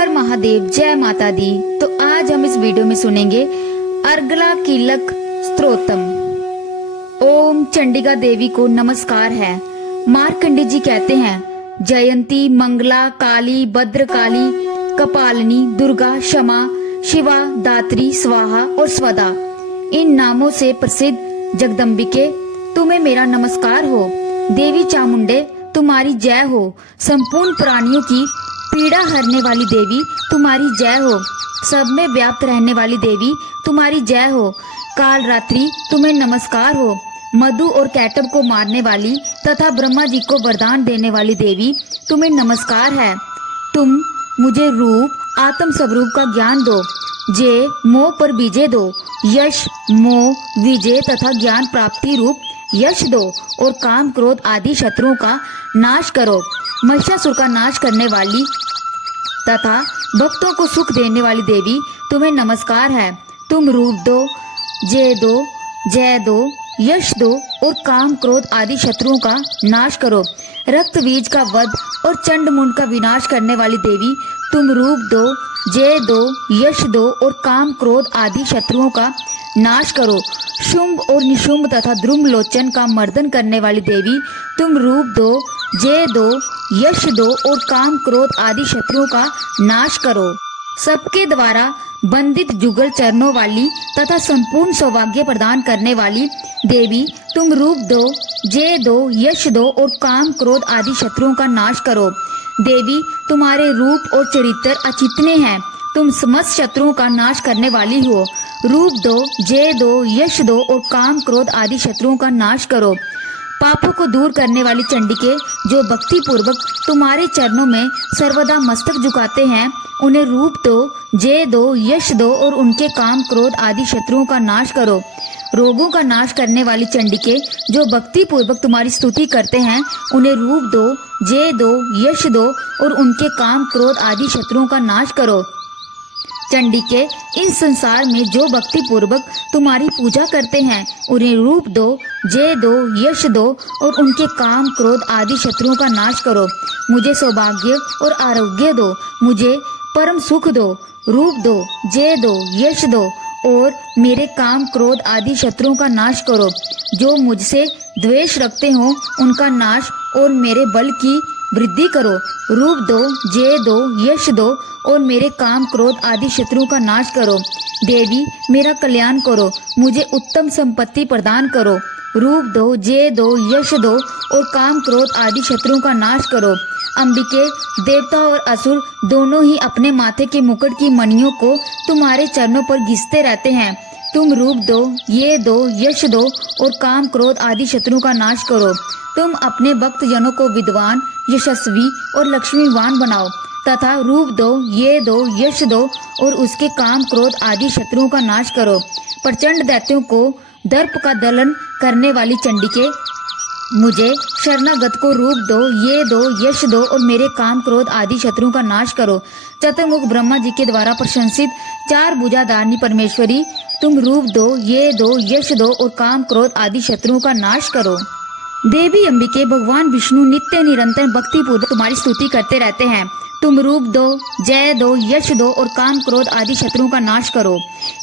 हर महादेव, जय माता दी। तो आज हम इस वीडियो में सुनेंगे अर्गला कीलक स्तोत्रम। ओम चंडिका देवी को नमस्कार है। मार्कंडे जी कहते हैं, जयंती, मंगला, काली, भद्रकाली, कपालिनी, दुर्गा, क्षमा, शिवा, दात्री, स्वाहा और स्वदा, इन नामों से प्रसिद्ध जगदम्बिके, तुम्हें मेरा नमस्कार हो। देवी चामुंडे, तुम्हारी जय हो। संपूर्ण प्राणियों की पीड़ा हरने वाली देवी, तुम्हारी जय हो। सब में व्याप्त रहने वाली देवी, तुम्हारी जय हो। काल रात्रि, तुम्हें नमस्कार हो। मधु और कैटब को मारने वाली तथा ब्रह्मा जी को वरदान देने वाली देवी, तुम्हें नमस्कार है। तुम मुझे रूप, आत्म स्वरूप का ज्ञान दो। जे मोह पर विजय दो। यश, मोह, विजय तथा ज्ञान प्राप्ति रूप यश दो और काम, क्रोध आदि शत्रुओं का नाश करो। महिषासुर का नाश करने वाली तथा भक्तों को सुख देने वाली देवी, तुम्हें नमस्कार है। तुम रूप दो, जय दो, यश दो और काम, क्रोध आदि शत्रुओं का नाश करो। रक्त बीज का वध और चंड मुंड का विनाश करने वाली देवी, तुम रूप दो, जय दो, यश दो और काम, क्रोध आदि शत्रुओं का नाश करो। शुंभ और निशुंभ तथा द्रुम लोचन का मर्दन करने वाली देवी, तुम रूप दो, जय दो, यश दो और काम, क्रोध आदि शत्रुओं का नाश करो। सबके द्वारा बंदित जुगल चरणों वाली तथा संपूर्ण सौभाग्य प्रदान करने वाली देवी, तुम रूप दो, जय दो, यश दो और काम, क्रोध आदि शत्रुओं का नाश करो। देवी, तुम्हारे रूप और चरित्र अचितने हैं। तुम समस्त शत्रुओं का नाश करने वाली हो। रूप दो, जय दो, यश दो और काम, क्रोध आदि शत्रुओं का नाश करो। पापों को दूर करने वाली चंडिके, जो भक्ति पूर्वक तुम्हारे चरणों में सर्वदा मस्तक झुकाते हैं, उन्हें रूप दो, जय दो, यश दो और उनके काम, क्रोध आदि शत्रुओं का नाश करो। रोगों का नाश करने वाली चंडिके, जो भक्ति पूर्वक तुम्हारी स्तुति करते हैं, उन्हें रूप दो, जय दो, यश दो और उनके काम, क्रोध आदि शत्रुओं का नाश करो। चंडिके, इस संसार में जो भक्ति पूर्वक तुम्हारी पूजा करते हैं, उन्हें रूप दो, जय दो, यश दो और उनके काम, क्रोध आदि शत्रुओं का नाश करो। मुझे सौभाग्य और आरोग्य दो। मुझे परम सुख दो। रूप दो, जय दो, यश दो और मेरे काम, क्रोध आदि शत्रुओं का नाश करो। जो मुझसे द्वेष रखते हो, उनका नाश और मेरे बल की वृद्धि करो। रूप दो, जय दो, यश दो और मेरे काम, क्रोध आदि शत्रुओं का नाश करो। देवी, मेरा कल्याण करो। मुझे उत्तम संपत्ति प्रदान करो। रूप दो, जय दो, यश दो और काम, क्रोध आदि शत्रुओं का नाश करो। अंबिके, देवता और असुर दोनों ही अपने माथे के मुकुट की मणियों को तुम्हारे चरणों पर घिसते रहते हैं। तुम रूप दो, ये दो, यश दो और काम, क्रोध आदि शत्रुओं का नाश करो। तुम अपने भक्त जनों को विद्वान, यशस्वी और लक्ष्मीवान बनाओ तथा रूप दो, ये दो, यश दो और उसके काम, क्रोध आदि शत्रुओं का नाश करो। प्रचंड दैत्यों को दर्प का दलन करने वाली चंडिके, मुझे शरणागत को रूप दो, ये दो, यश दो और मेरे काम, क्रोध आदि शत्रुओं का नाश करो। चतुर्मुख ब्रह्मा जी के द्वारा प्रशंसित चार भुजाधारिणी परमेश्वरी, तुम रूप दो, ये दो, यश दो और काम, क्रोध आदि शत्रुओं का नाश करो। देवी अंबिके, भगवान विष्णु नित्य निरंतर भक्ति पूर्वक तुम्हारी स्तुति करते रहते हैं। तुम रूप दो, जय दो, यश दो और काम, क्रोध आदि शत्रुओं का नाश करो।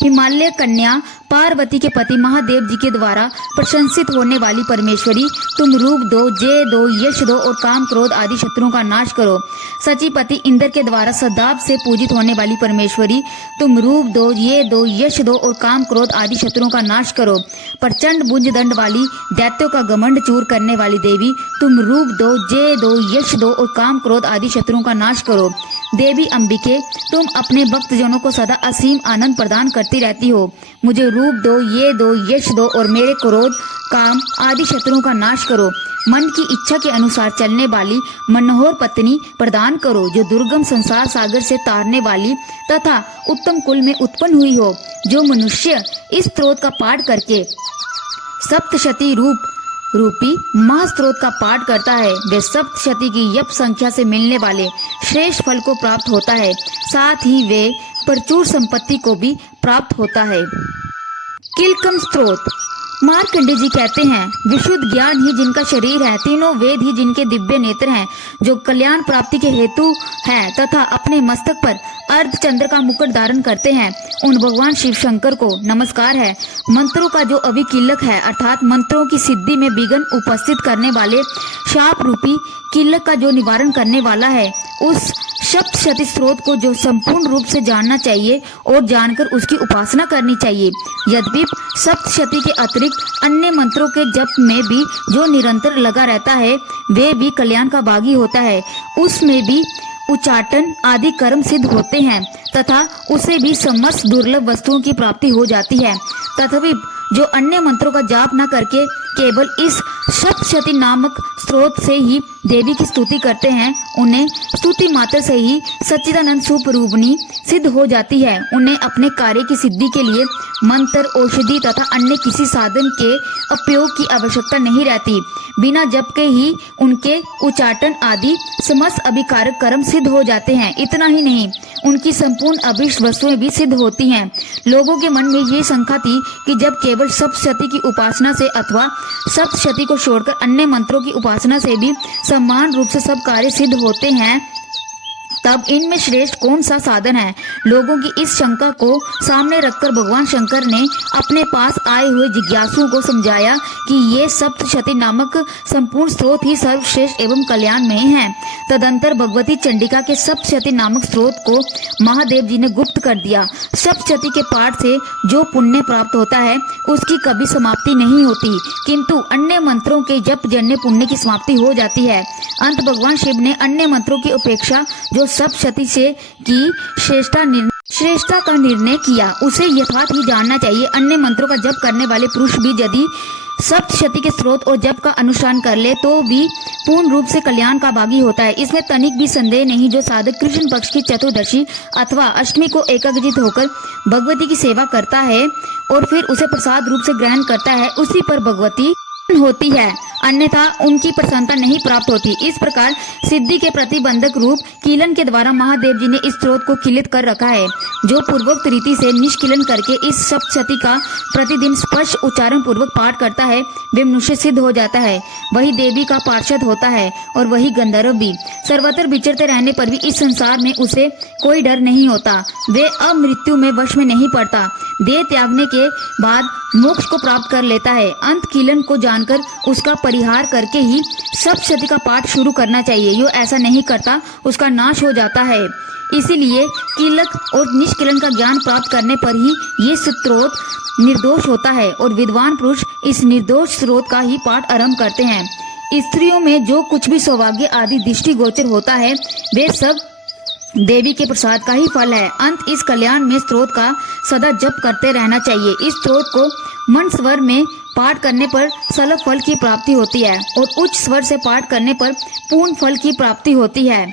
हिमालय कन्या पार्वती के पति महादेव जी के द्वारा प्रशंसित होने वाली परमेश्वरी, तुम रूप दो, जय दो, यश दो और काम, क्रोध आदि शत्रुओं का नाश करो। सचिपति इंद्र के द्वारा सदाब से पूजित होने वाली परमेश्वरी, तुम रूप दो, ये दो, यश दो और काम, क्रोध आदि शत्रुओं का नाश करो। प्रचंड भुज दंड वाली दैत्यों का घमंड चूर करने वाली देवी, तुम रूप दो, जय दो, यश दो और काम, क्रोध आदि शत्रुओं का नाश करो। देवी अंबिके, तुम अपने भक्त जनों को सदा असीम आनंद प्रदान करती रहती हो। मुझे रूप दो, ये दो, यश दो और मेरे क्रोध, काम आदि शत्रुओं का नाश करो। मन की इच्छा के अनुसार चलने वाली मनोहर पत्नी प्रदान करो, जो दुर्गम संसार सागर से तारने वाली तथा उत्तम कुल में उत्पन्न हुई हो। जो मनुष्य इस स्तोत्र का पाठ करके सप्तशती रूपी महास्त्रोत का पाठ करता है, वे सप्तशती की यप संख्या से मिलने वाले श्रेष्ठ फल को प्राप्त होता है। साथ ही वे प्रचुर संपत्ति को भी प्राप्त होता है। किलकम स्तोत्र। मार्कंडे जी कहते हैं, विशुद्ध ज्ञान ही जिनका शरीर है, तीनों वेद ही जिनके दिव्य नेत्र हैं, जो कल्याण प्राप्ति के हेतु है तथा अपने मस्तक पर अर्धचंद्र का मुकुट धारण करते हैं, उन भगवान शिव शंकर को नमस्कार है। मंत्रों का जो अभिकीलक है, अर्थात मंत्रों की सिद्धि में विघ्न उपस्थित करने वाले शाप रूपी कीलक का जो निवारण करने वाला है, उस सप्तशती स्रोत को जो संपूर्ण रूप से जानना चाहिए और जानकर उसकी उपासना करनी चाहिए। यद्यपि सप्तशती के अतिरिक्त अन्य मंत्रों के जप में भी जो निरंतर लगा रहता है, वे भी कल्याण का भागी होता है। उसमें भी उच्चाटन आदि कर्म सिद्ध होते हैं तथा उसे भी समस्त दुर्लभ वस्तुओं की प्राप्ति हो जाती है। तथापि जो अन्य मंत्रों का जाप न करके केवल इस सप्तशती नामक स्रोत से ही देवी की स्तुति करते हैं, उन्हें स्तुति मात्र से ही सच्चिदानंद स्वरूपिणी सिद्ध हो जाती है। उन्हें अपने कार्य की सिद्धि के लिए मंत्र, औषधि तथा अन्य किसी साधन के उपयोग की आवश्यकता नहीं रहती। बिना जप के ही उनके उच्चाटन आदि समस्त अभिकारक कर्म सिद्ध हो जाते हैं। इतना ही नहीं, उनकी संपूर्ण अभीष्ट वस्तुएं भी सिद्ध होती हैं। लोगों के मन में ये शंका थी कि जब केवल सप्तशती की उपासना से अथवा सप्तशती को छोड़कर अन्य मंत्रों की उपासना से भी समान रूप से सब कार्य सिद्ध होते हैं, तब इनमें श्रेष्ठ कौन सा साधन है। लोगों की इस शंका को सामने रखकर भगवान शंकर ने अपने पास आए हुए जिज्ञासुओं को समझाया कि ये सप्तशती नामक संपूर्ण स्रोत ही सर्वश्रेष्ठ एवं कल्याणमय है। तदंतर भगवती चंडिका के सप्तशती नामक स्रोत को महादेव जी ने गुप्त कर दिया। सप्तशती के पाठ से जो पुण्य प्राप्त होता है उसकी कभी समाप्ति नहीं होती, किंतु अन्य मंत्रों के जप जन्य पुण्य की समाप्ति हो जाती है। अंत भगवान शिव ने अन्य मंत्रों की उपेक्षा जो सप्तशती से की श्रेष्ठता का निर्णय किया, उसे यथार्थ ही जानना चाहिए। अन्य मंत्रों का जप करने वाले पुरुष भी यदि सप्तशती के स्रोत और जप का अनुष्ठान कर ले तो भी पूर्ण रूप से कल्याण का भागी होता है। इसमें तनिक भी संदेह नहीं। जो साधक कृष्ण पक्ष की चतुर्दशी अथवा अष्टमी को एकाग्रचित होकर भगवती की सेवा करता है और फिर उसे प्रसाद रूप से ग्रहण करता है, उसी पर भगवती होती है, अन्यथा उनकी प्रसन्नता नहीं प्राप्त होती। इस प्रकार सिद्धि के प्रतिबंधक रूप कीलन के द्वारा महादेव जी ने इस स्रोत को किलित कर रखा है। जो पूर्वोक्त रीति से निष्किलन करके इस सप्तशती का प्रतिदिन स्पष्ट उच्चारण पूर्वक पाठ करता है, वे मनुष्य सिद्ध हो जाता है। वही देवी का पार्षद होता है और वही गंधर्व भी। सर्वत्र विचरते रहने पर भी इस संसार में उसे कोई डर नहीं होता। वे अमृत्यु में वश में नहीं पड़ता। देह त्यागने के बाद मोक्ष को प्राप्त कर लेता है। अंत कीलन को जानकर उसका परिहार करके ही सप्तशती का पाठ शुरू करना चाहिए। जो ऐसा नहीं करता उसका नाश हो जाता है। इसीलिए कीलक और निष्किलन का ज्ञान प्राप्त करने पर ही ये स्रोत निर्दोष होता है और विद्वान पुरुष इस निर्दोष स्रोत का ही पाठ आरंभ करते हैं। स्त्रियों में जो कुछ भी सौभाग्य आदि दृष्टिगोचर होता है, वे सब देवी के प्रसाद का ही फल है। अंत इस कल्याण में स्रोत का सदा जप करते रहना चाहिए। इस स्रोत को मन स्वर में पाठ करने पर सलभ फल की प्राप्ति होती है और उच्च स्वर से पाठ करने पर पूर्ण फल की प्राप्ति होती है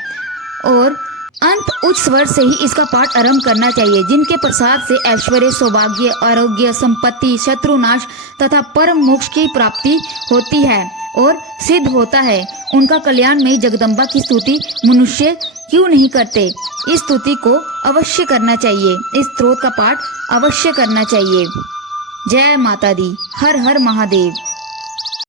और अंत उच्च स्वर से ही इसका पाठ आरंभ करना चाहिए। जिनके प्रसाद से ऐश्वर्य, सौभाग्य, आरोग्य, संपत्ति, शत्रुनाश तथा परम मोक्ष की प्राप्ति होती है और सिद्ध होता है, उनका कल्याण में जगदम्बा की स्तुति मनुष्य क्यों नहीं करते। इस स्तुति को अवश्य करना चाहिए। इस स्रोत का पाठ अवश्य करना चाहिए। जय माता दी। हर हर महादेव।